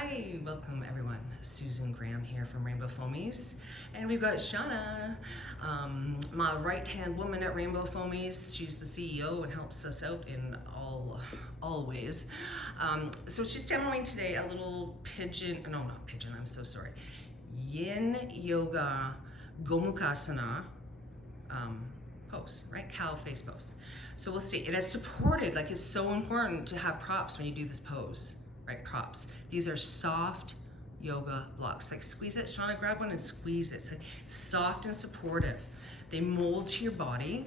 Hi, welcome everyone. Susan Graham here from Rainbow Foamies, and we've got Shauna, my right-hand woman at Rainbow Foamies. She's the CEO and helps us out in all ways. So she's demoing today a little Yin Yoga Gomukhasana pose, right? Cow face pose. So we'll see. It is supported, like it's so important to have props when you do this pose. Right, props. These are soft yoga blocks. Like squeeze it, Shauna, grab one and squeeze it. It's like soft and supportive. They mold to your body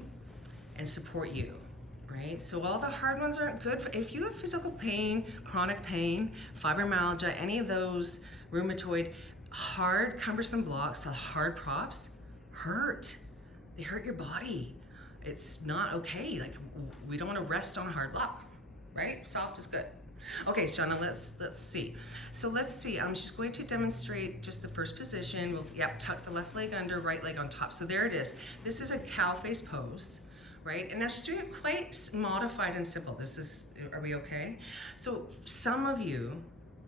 and support you, right? So all the hard ones aren't good for, if you have physical pain, chronic pain, fibromyalgia, any of those rheumatoid, hard, cumbersome blocks, the hard props hurt. They hurt your body. It's not okay. Like we don't want to rest on a hard block, right? Soft is good. Okay, Shauna, let's see. So let's see, she's going to demonstrate just the first position. We'll, tuck the left leg under, right leg on top. So there it is. This is a cow face pose, right? And now she's doing it quite modified and simple. This is, are we okay? So some of you,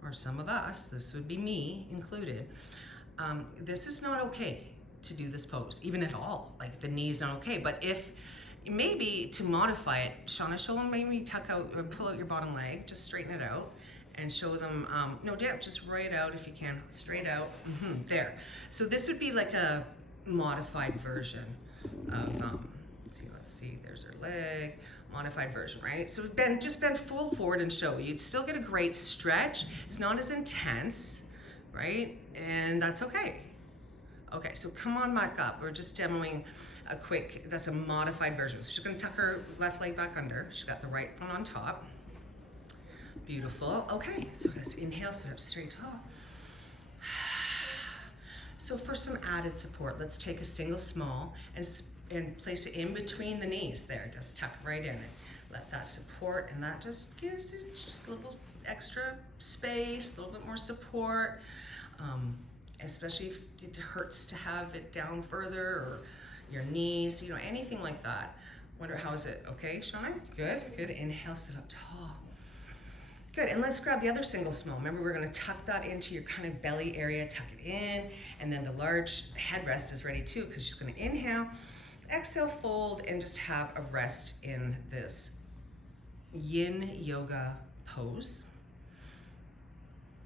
or some of us, this would be me included, this is not okay to do this pose, even at all. Like the knee is not okay, but if, maybe to modify it, Shauna, show them, maybe tuck out or pull out your bottom leg, just straighten it out and show them, just right out if you can, straight out, there. So this would be like a modified version of, let's see, there's her leg, modified version, right? So just bend full forward and show. You'd still get a great stretch. It's not as intense, right? And that's okay. Okay, so come on back up. We're just demoing a quick, that's a modified version. So she's gonna tuck her left leg back under. She's got the right one on top. Beautiful. Okay, so let's inhale, sit up straight tall. So for some added support, let's take a single small and place it in between the knees there. Just tuck right in it. Let that support, and that just gives it just a little extra space, a little bit more support. Especially if it hurts to have it down further, or your knees, anything like that. Wonder, how is it? Okay, Shauna? Good, good. Inhale, sit up tall. Good, and let's grab the other single small. Remember, we're gonna tuck that into your kind of belly area, tuck it in, and then the large headrest is ready too, because she's gonna inhale, exhale, fold, and just have a rest in this Yin Yoga pose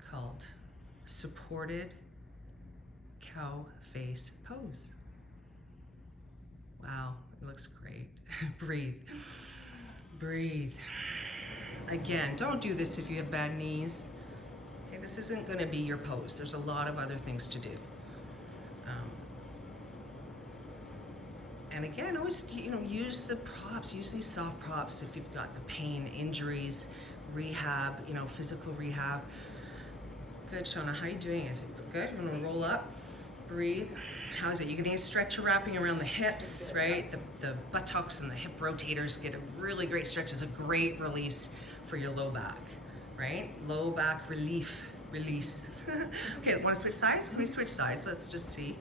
called supported cow face pose. Wow, it looks great. Breathe, breathe. Again, don't do this if you have bad knees. Okay, this isn't gonna be your pose. There's a lot of other things to do. And again, always, use the props, use these soft props if you've got the pain, injuries, rehab, physical rehab. Good, Shauna, how are you doing? Is it good? You wanna roll up? Breathe. How is it? You're getting a stretch wrapping around the hips, right? The buttocks and the hip rotators get a really great stretch. It's a great release for your low back, right? Low back release. Okay, want to switch sides? Can we switch sides? Let's just see.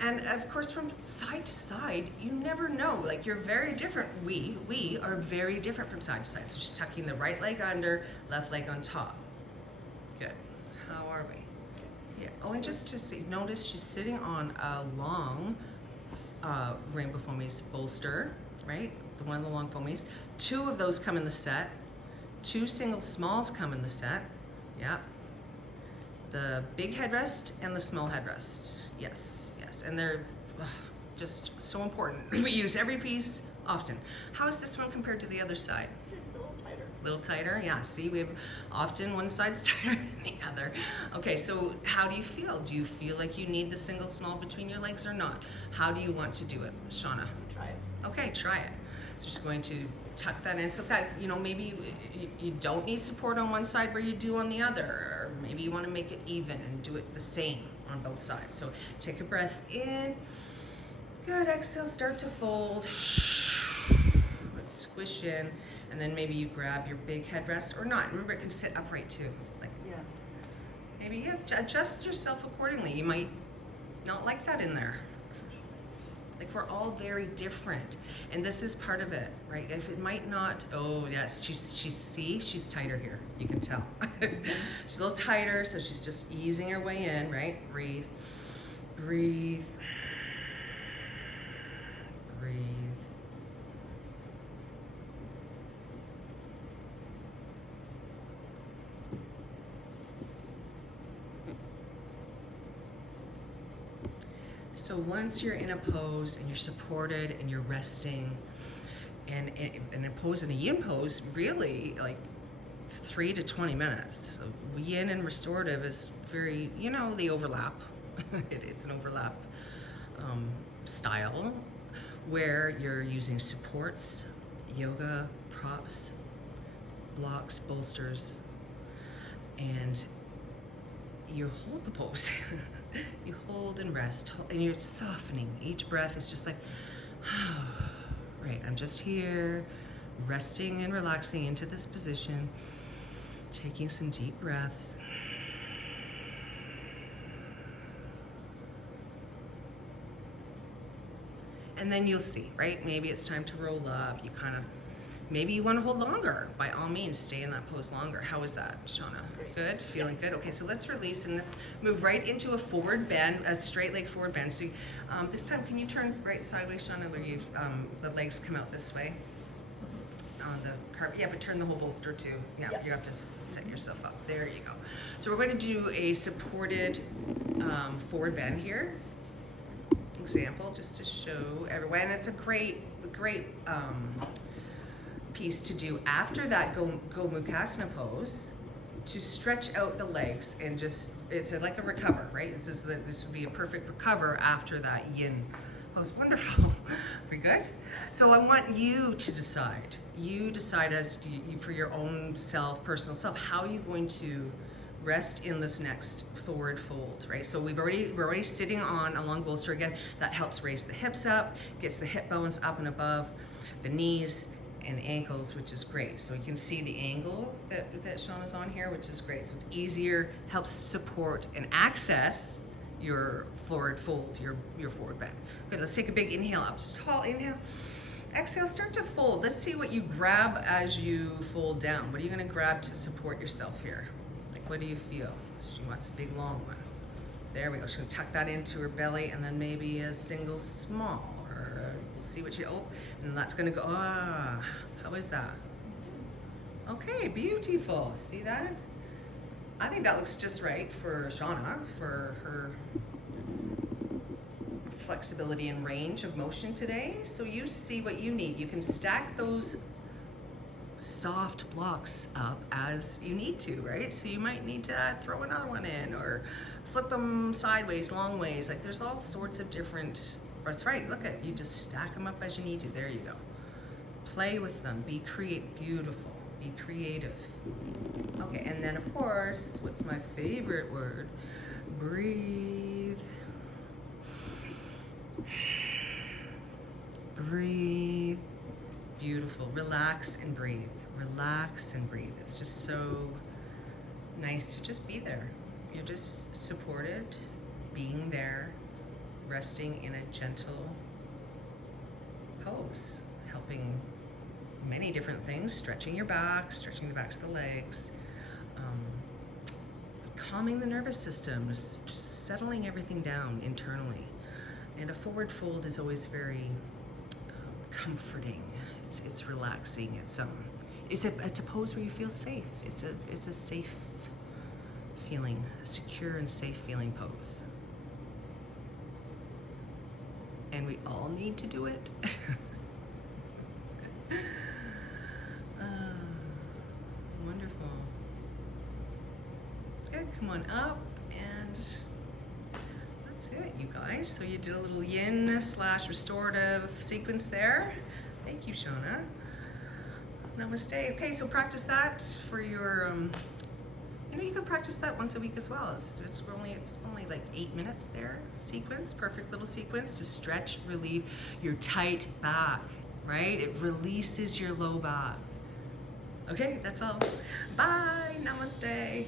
And of course, from side to side, you never know. Like, you're very different. We are very different from side to side. So just tucking the right leg under, left leg on top. Good. How are we? Yeah. Oh, and just to see, notice she's sitting on a long Rainbow Foamies bolster, right? One of the long foamies. 2 of those come in the set. 2 single smalls come in the set. Yep. The big headrest and the small headrest. Yes, yes. And they're just so important. We use every piece often. How is this one compared to the other side? It's a little tighter. Little tighter, yeah. See, we have often one side's tighter than the other. Okay, so how do you feel? Do you feel like you need the single small between your legs or not? How do you want to do it, Shauna? Try it. Okay, try it. So just going to tuck that in. So that, maybe you don't need support on one side where you do on the other, or maybe you want to make it even and do it the same on both sides. So take a breath in. Good, exhale, start to fold. Let's squish in. And then maybe you grab your big headrest, or not. Remember, it can sit upright too. Like, yeah. Maybe adjust yourself accordingly. You might not like that in there. Like, we're all very different, and this is part of it, right? If it might not, oh yes, she's tighter here. You can tell. She's a little tighter, so she's just easing her way in, right? Breathe, breathe, breathe. So once you're in a pose and you're supported and you're resting, and a pose in a yin pose, really like 3 to 20 minutes. So yin and restorative is very, you know, they overlap. It's an overlap style where you're using supports, yoga, props, blocks, bolsters, and you hold the pose. You hold and rest, and you're softening. Each breath is just like, right, I'm just here, resting and relaxing into this position, taking some deep breaths. And then you'll see, right? Maybe it's time to roll up. You kind of, maybe you want to hold longer. By all means, stay in that pose longer. How is that, Shauna? Great. Good? Feeling good? Okay, so let's release and let's move right into a forward bend, a straight leg forward bend. So this time, can you turn right sideways, Shauna, where you the legs come out this way? On the carpet. Yeah, but turn the whole bolster too. Yeah, Yep. you have to set yourself up. There you go. So we're going to do a supported forward bend here. Example, just to show everyone. And it's a great piece to do after that Gomukhasana pose, to stretch out the legs and just, it's like a recover, right? This would be a perfect recover after that yin pose. Wonderful. Pretty good. So I want you to decide. You decide for your own self, personal self, how you're going to rest in this next forward fold, right? So we're already sitting on a long bolster again. That helps raise the hips up, gets the hip bones up and above the knees and the ankles, which is great. So you can see the angle that Shauna's on here, which is great. So it's easier, helps support and access your forward fold, your forward bend. Good, let's take a big inhale up. Just hold, inhale. Exhale, start to fold. Let's see what you grab as you fold down. What are you gonna grab to support yourself here? Like, what do you feel? She wants a big long one. There we go. She's gonna tuck that into her belly, and then maybe a single small, or we'll see what you, oh, and that's gonna go, how is that? Okay, beautiful. See that? I think that looks just right for Shauna, for her flexibility and range of motion today. So you see what you need. You can stack those soft blocks up as you need to, right? So you might need to throw another one in, or flip them sideways, long ways. Like, there's all sorts of different, that's right, look at, you just stack them up as you need to. There you go. Play with them, be beautiful, be creative. Okay, and then of course, what's my favorite word? Breathe. Breathe. Beautiful. Relax and breathe. Relax and breathe. It's just so nice to just be there. You're just supported, being there, resting in a gentle pose, helping many different things, stretching your back, stretching the backs of the legs, calming the nervous system, just settling everything down internally. And a forward fold is always very comforting. It's relaxing. It's a pose where you feel safe. It's a safe feeling, a secure and safe feeling pose. And we all need to do it. Wonderful. Good, come on up, and that's it, you guys. So you did a little yin/restorative sequence there. Thank you, Shauna. Namaste. Okay, so practice that for your, you can practice that once a week as well. It's only like 8 minutes there. Sequence, perfect little sequence to stretch, relieve your tight back, right? It releases your low back. Okay, that's all. Bye, namaste.